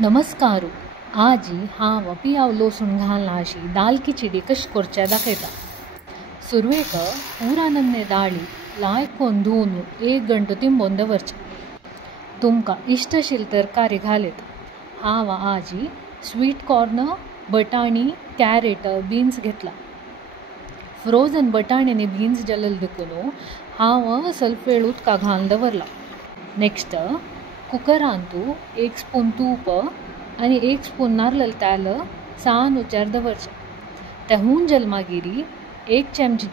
नमस्कार. आज हांव पियाव लसूण घालना अशी दाल खिचडी कशी करचे दाखयता. सुरवेक पुरानन्ने दाळी लायकोन धुवन 1 घंटो तिंबोन दवरचे. तुमकां इष्ट आशिल्ली तरकारी घालीत. हांव आज स्वीट कॉर्न, बटाणी, कॅरेट, बीन्स घेतला. फ्रोझन बटाणे आनी बीन्स जालेले देखून हांव ಸ್ವಲ್ಪ वेळ उदका घालून दवरला. नेक्स्ट कुकरांत 1 स्पून तूप आनी 1 स्पून नारळ तेल सान उजार दवरचे. ते होवन जाले मागीर 1 चमच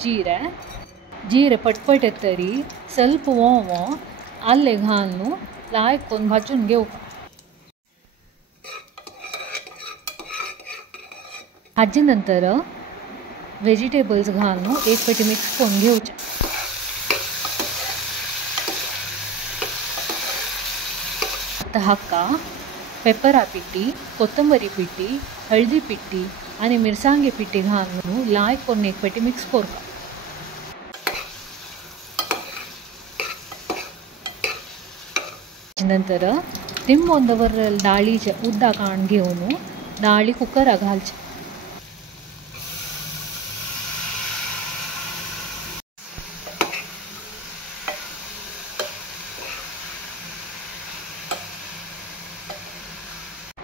जीरे पटपट येतरी ಸ್ವಲ್ಪ वोंवो आल्ले घालून लायक करून भाजून घेवपा. हाजे नंतर व्हेजिटेबल्स घालून एक फावटी मिक्स करून घेवचे. हाका पेपरा पिट्टी, कोथंबरी पिट्टी, हळदी पिट्टी आणि मिरसांगे पिट्टी घालून लायक करून एक फावटी मिक्स करता. नंतर तिंबोन दवरलेले दाळीचे उदक काडून घेवन दाळी कुकरा घालचे.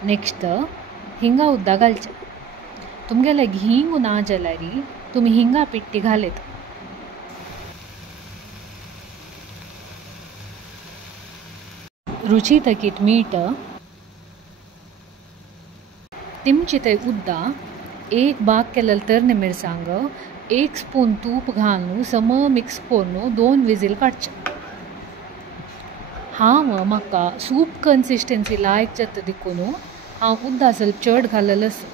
नेक्स्ट हिंगा उदक घालचे. तुमगेले हिंग ना जाल्यार तुम्ही हिंगा पिट्टी घालीत. रुची तकीत मीठ, तिमची ते उदक, 1 बाग केलेले तरणे मिरसांग, 1 स्पून तूप घालून सम मिक्स करून 2 विजील काडचे. हांव म्हाका सूप कन्सिस्टन्सी लायक जाता देखून हांव उदक ಸ್ವಲ್ಪ चड घाललेलें आसा.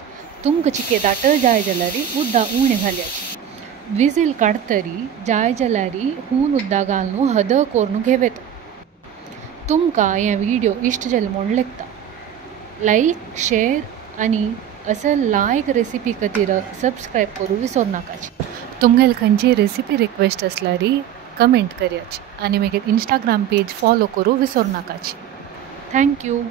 तुमकां चिके दाटळ जाय जाल्यार उदक उणें घालयाचें. विजील काडटरी जाय जाल्यार हून उदक घालून हद करून घेवेत. तुमकां हें व्हिडिओ इश्ट जालें म्हूण लेखता. लायक, शेअर आनी असल लायक रेसिपी खातीर सबस्क्रायब करूं विसरू नाकाची. तुमगेले खंयची रेसिपी रिक्वेस्ट आसल्यार कमेंट करयाची आनी मागीर इंस्टाग्राम पेज फॉलो करूं विसरू नाकाची. थँक्यू.